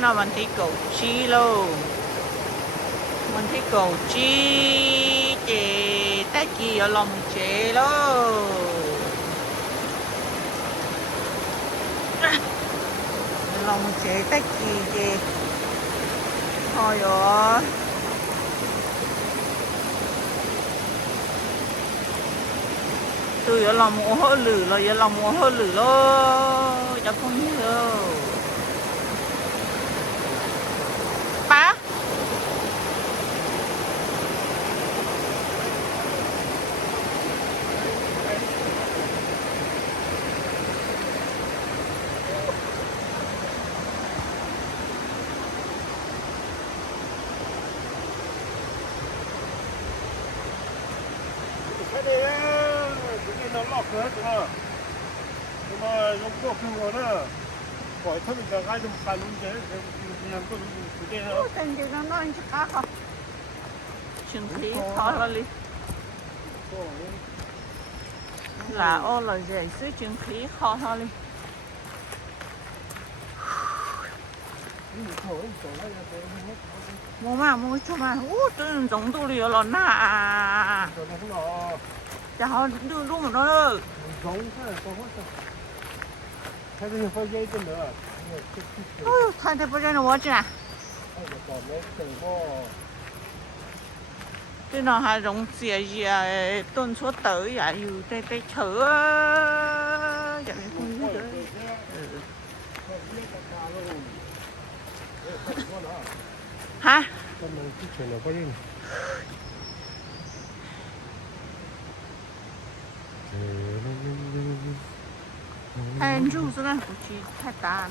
nào mình thấy cầu chi luôn. Mình thấy cầu chi chế ta chi ở lòng chế luôn. Lòng chế ta chi chế. Thôi rồi. Tôi ở lòng mua hơi lử rồi, ở lòng mua hơi lử rồi, chắc không hiểu. Ba. nó lọc nữa chứ mà nhưng mà dùng cua khử rồi nữa khỏi thôi mình cả hai dùng cán luôn chứ làm có cái gì nữa Tên gì nó nói chứ khác không chừng khí khó là đi là ô là dễ xứ chừng khí khó thôi đi mua cho mà tôi giống tôi liền là na chả họ đưa luôn mà nó giống thế có hết thế thì phải dây tên nữa thay thế bây giờ nó gì à cái nó hay giống gì à tuần số tới àอยู่tay chở vậy không biết được hả anh rủ xuống đây của chị太大了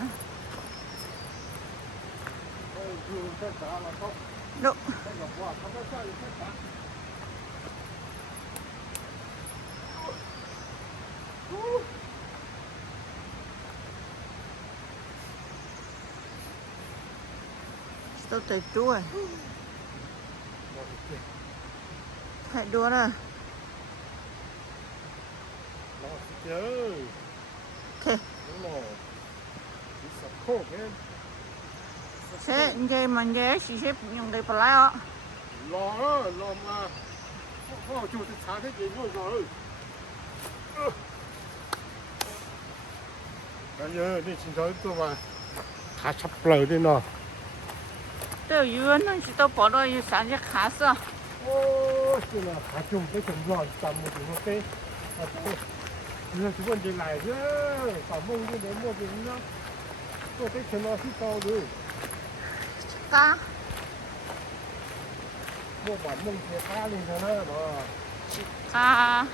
đâu tôi tới đua phải đua rồi ok thế vậy mà vậy chị xếp dùng đây phải lại ạ lo mà họ chủ thì sáng thế gì rồi bây giờ đi xin thôi tôi mà khá sắp lời đi nó tôi yêu nó chỉ tôi bỏ đó yêu sáng chắc khá sợ ô chứ là khá chung cái chồng giỏi tầm một cái ok giờ chúng mình đi lại chứ cả mông đi đến một cái nó tôi thấy chân nó xích to rồi ta một bản mông thì khá lên thế nữa đó à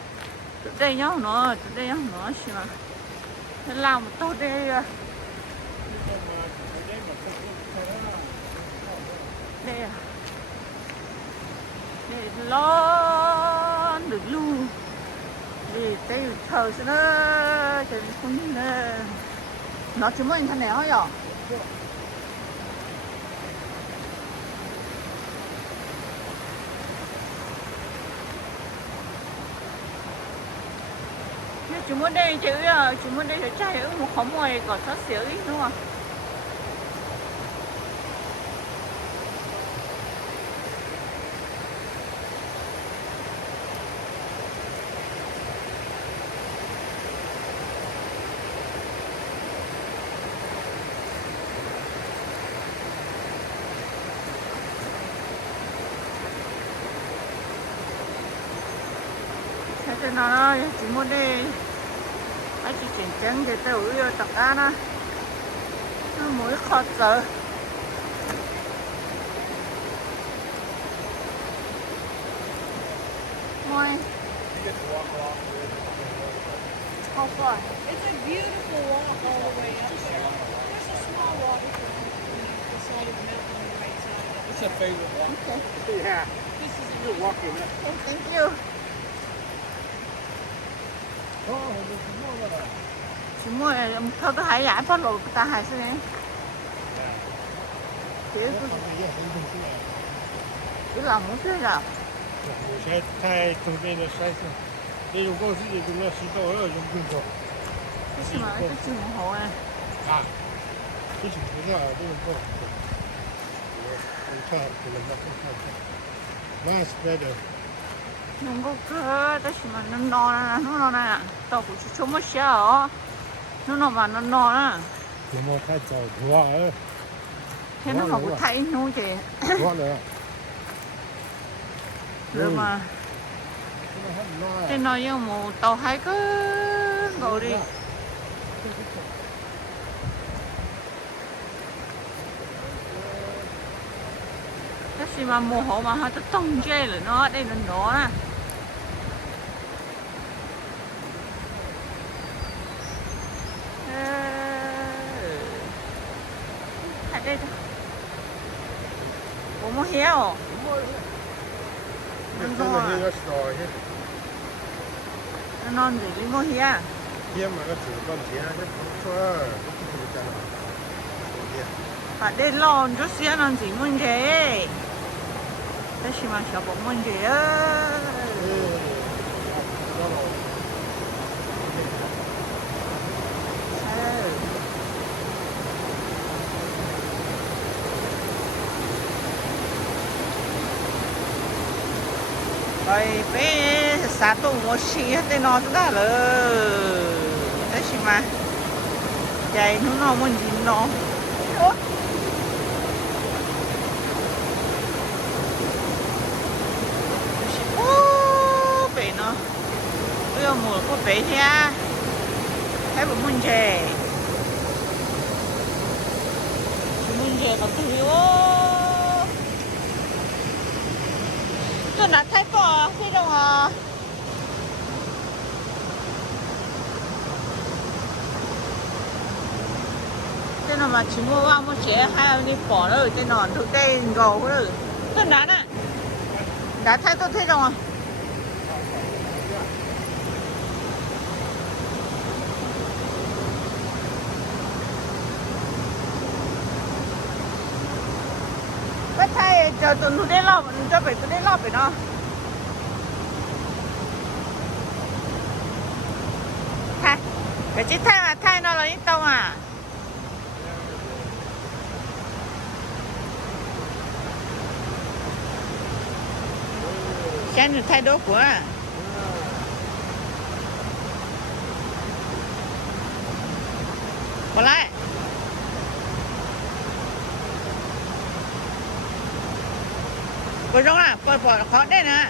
đây nhau nó xí mà thế làm tốt đây đây à để lo được luôn để tay thở cho nó cho không nó chỉ muốn thằng này thôi à chúng muốn đây chứ chúng muốn đây là trai ở một khóm ngoài có sát xíu ít đúng không thế cho nó chúng muốn đây anh chị chuyển chân để tôi uống tất cả nó mỗi khó sợ môi how far It's a beautiful walk all the way up there. There's a small waterfall on the side of the mountain on the right side. it's a favorite walk okay yeah This is a good walking okay thank you chúng mua thôi cái hải giải phát lộ ta hải sẽ này cái lòng muốn thế nào现在太东边的山上，那种高自己用那石头了，用更多。cái gì mà cái gì mà hộ à啊，这是不是啊？这个不。差不多了，那是别的。弄个个，但是嘛，弄闹了，弄闹了，到过去这么小，弄闹嘛，弄闹了。怎么太早多哎？天哪，我太牛的。多了。是嘛？电脑有冇到海个嗰啲？但是嘛，冇好嘛，佢都凍住嚟咯，你能攞啦。睇呢度，我冇嘢哦。真的是要少些。ngon gì đi mua hia Kia mà nó chỉ còn kia chứ không cho cái gì cả. phải đi lo chút xíu làm gì muốn thế thế chỉ mà sợ bụng muốn thế á rồi bé xã tụ một xí hết nó ra rồi thế chỉ mà chạy nó muốn gì nó bé nó bây giờ mùa có bé thế à thấy bụng muốn chè muốn chè có tươi ô tôi đã thấy có thế đâu à thế nào mà chỉ mua vào một chè hai đi bỏ rồi thế nào thực tế gầu rồi tôi đã thấy tôi thấy đâu à bắt thay chờ tụi nó đến lo cho phải tụi đến lo phải nó thay cái chiếc thay mà thay nó là ít đâu à xem được thay đồ của bỏ lại bỏ rong à bỏ khó đây nè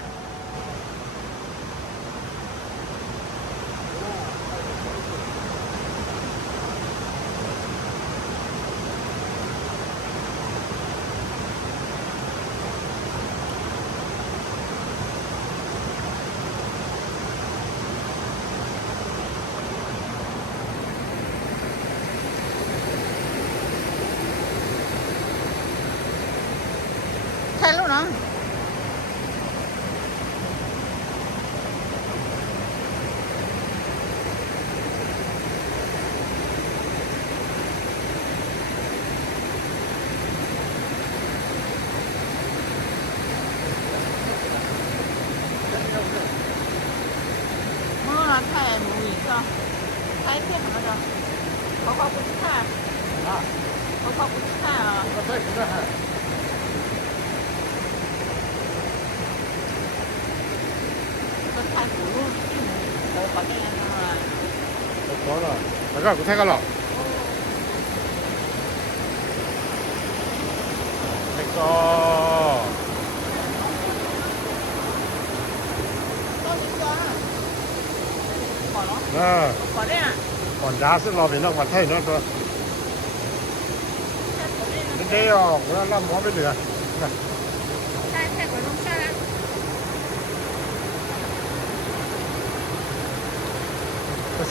thay luôn đó mưa là thay mùi cho thay thêm nữa rồi có của chúng ta có của chúng ta thay của luôn có cái này có rồi. Cái cũng thay cái lọ. Thay có. À. có đấy à Còn đá sẽ lò vì nó còn thay nữa thôi. Đến đây rồi, nó làm món bên được. thay của nó sao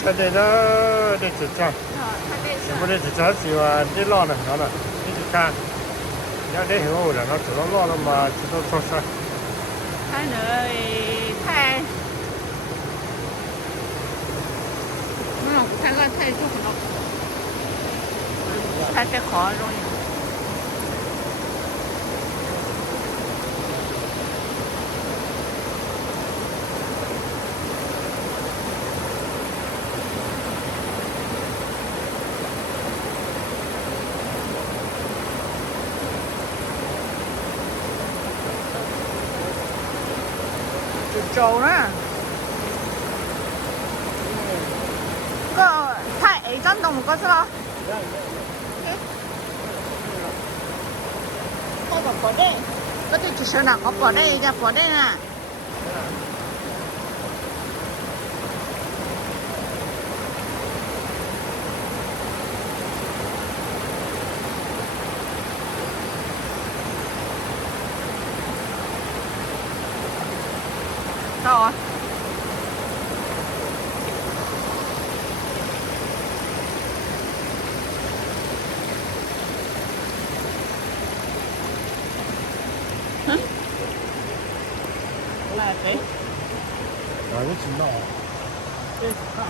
cái này nó để chỉ cho, nhưng mà để chỉ cho thì là đi lo này nó là đi chỉ cho, nhớ để hiểu rồi nó chỉ nó lo nó mà chỉ nó cho sao. thay nữa thay nó thay cái thay chút nó thay cái khó rồi trâu nữa. Có thay ấy chân đồng có sao? Có bỏ đây. Có thể chỉ sợ nào có bỏ đây ra bỏ đây nè. Sao rồi? Là thế. Rồi nó chín đỏ. Đây sao?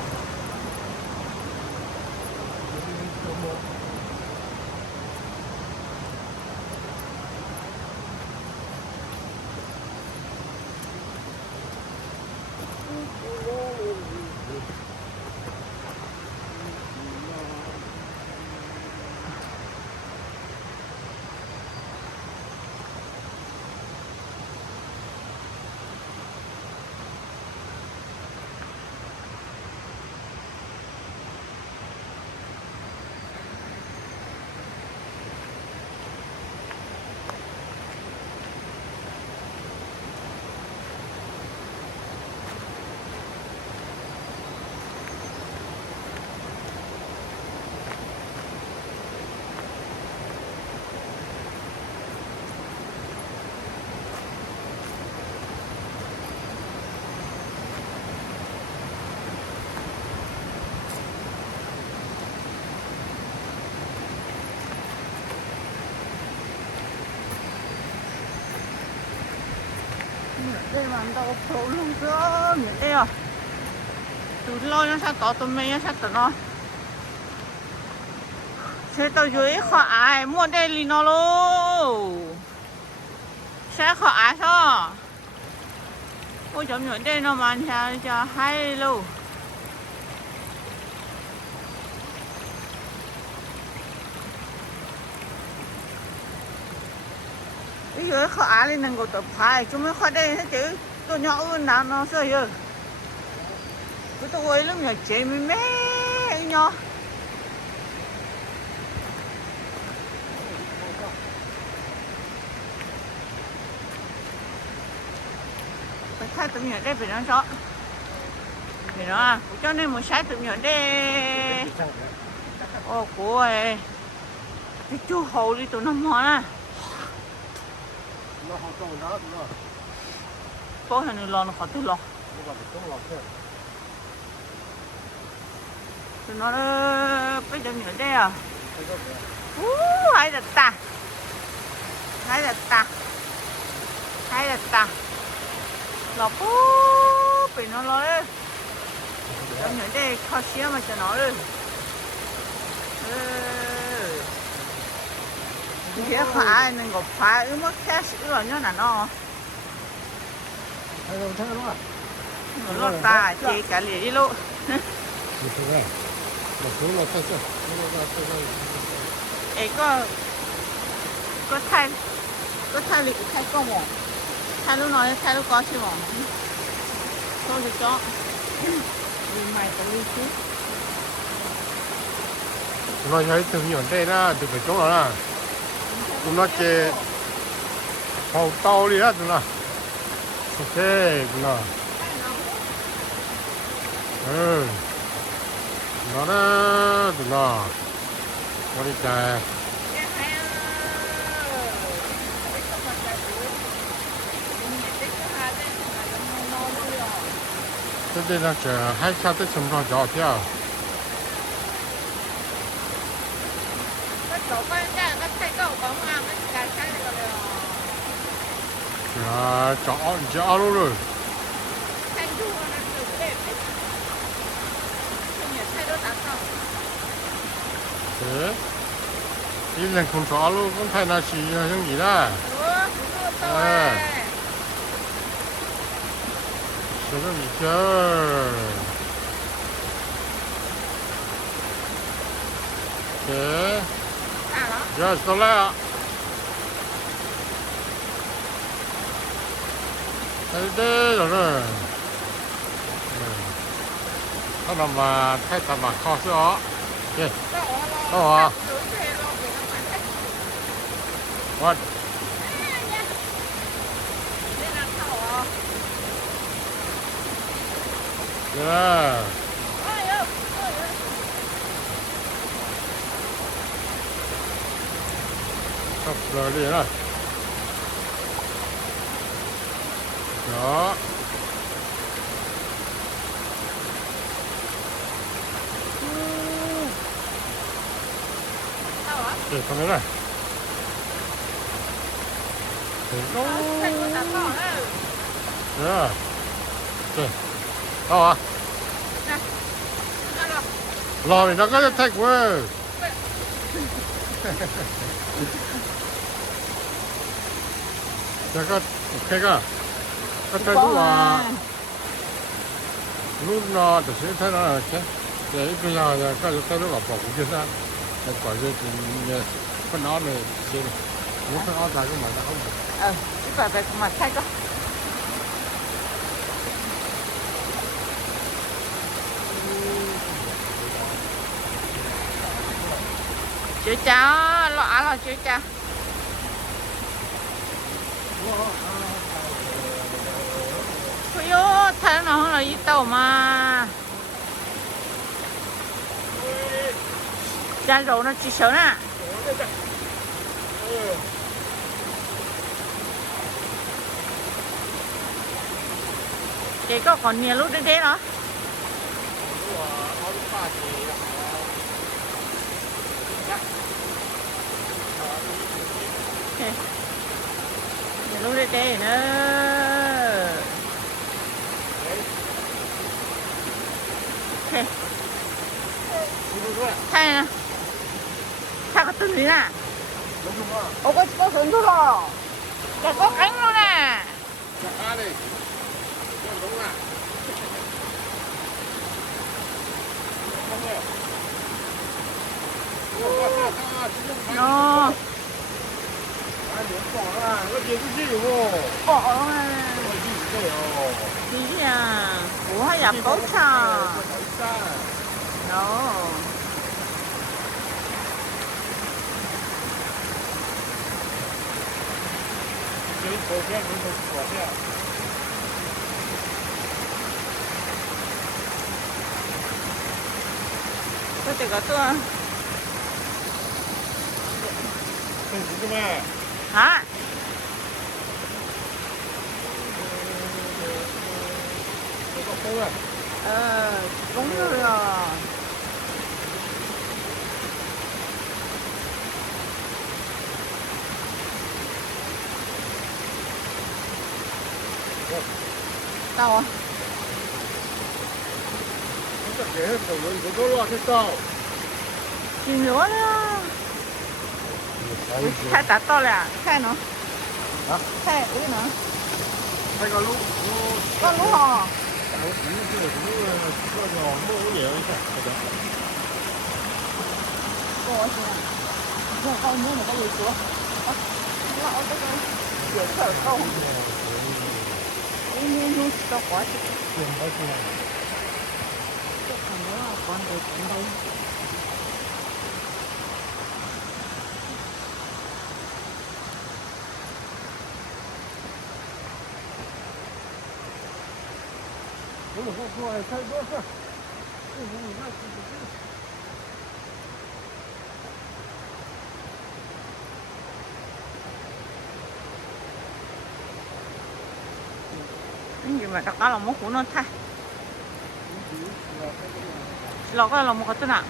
Đây mà đâu có luôn cơ miệng đây à. Tụi lo nó sao tỏ tụi mình nó sao tụi nó. Sẽ tao dưới khó ai mua đây li nó luôn. Sẽ khó ai sao? Ôi chấm nhựa đây nó mà cho hay luôn. Ví dụ khó ai lên nâng cổ tập phải chúng mới khó đây hết chứ. Tôi nhỏ hơn nào nó sơ giờ. Cứ tôi lúc nhỏ chế mới mê nhỏ. Phải thay tụi nhỏ đây phải nó rõ. Vì nó à, cho nên một sai tụi nhỏ đây. Ô cô ơi. Cái chú hầu đi tụi nó mòn à. Nó không trông nó nữa. Có hình như lo nó khó tự lo. Tụi nó bây giờ nhớ đây à. Hay là ta. Hay là ta. Hay là ta. Lọc bị nó lo đấy. Cho nhớ đây khó xíu mà cho nó đi. Thế phải nên có phải mất khác xíu rồi nhớ là nó. Thấy không thấy nó à? Nó ta chỉ cả lì đi luôn. Như thế này. Một số là thay sao? Ấy có thay lì thay con mỏ. Thay lúc nói thay lúc có chứ mỏ. Thôi thì cho. Vì mày có lưu chứ. Nó thấy từ nhỏ đây là từ cái chỗ đó là chúng nó chơi hậu tàu đi đó tụi nó. Ok tụi nó. Nó đó tụi nó. Nó đi chơi. Thế là chờ hai sao tới chấm rồi gió theo. Chó luôn rồi. Thế đi lên không chó luôn con thay là chỉ những gì đó. Sao nó bị chơi. Thế giờ sao lại 对了，他那么太他妈考试哦，对，好啊，我。Yeah. Sắp rồi đi rồi. Đó. Để con đấy này. Yeah. Okay. Đó à? Lò thì nó có thách quá. Chắc có ok cả. Có thấy lúc nó thì sẽ thấy nó là cái cái nhà là cái thấy nó là bỏ cũng chưa ra. Cái quả gì thì con nó này xem muốn con nó dài cái mà nó không. Cái phải mà thay có. Chú cháu lo chú cháu. Ôi dồi, thấy nó không là ý tàu mà. Ra rồi nó chỉ sớm nè. Cái có còn nhiều lúc đến đó. Lúc đây đây nữa ok thay nè thay có từng gì nè ô có từng thôi rồi có cánh luôn nè nó nó gì cái gì vô bỏ gì à ủa hay nhập cấu trà nó tôi chỉ có tôi hả đúng rồi đâu rồi chìm nữa đó thay tạt to là thay nữa thay cái nữa thay con lú hò cô xem nào con muốn một cái gì của lọ cái con dễ sợ không nó to quá chứ cái thằng đó con được ở đây nhưng mà tất cả là món của nó thay lọ cái là một cái tên ạ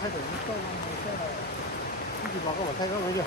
thay đổi cái gì mà có phải thay cái gì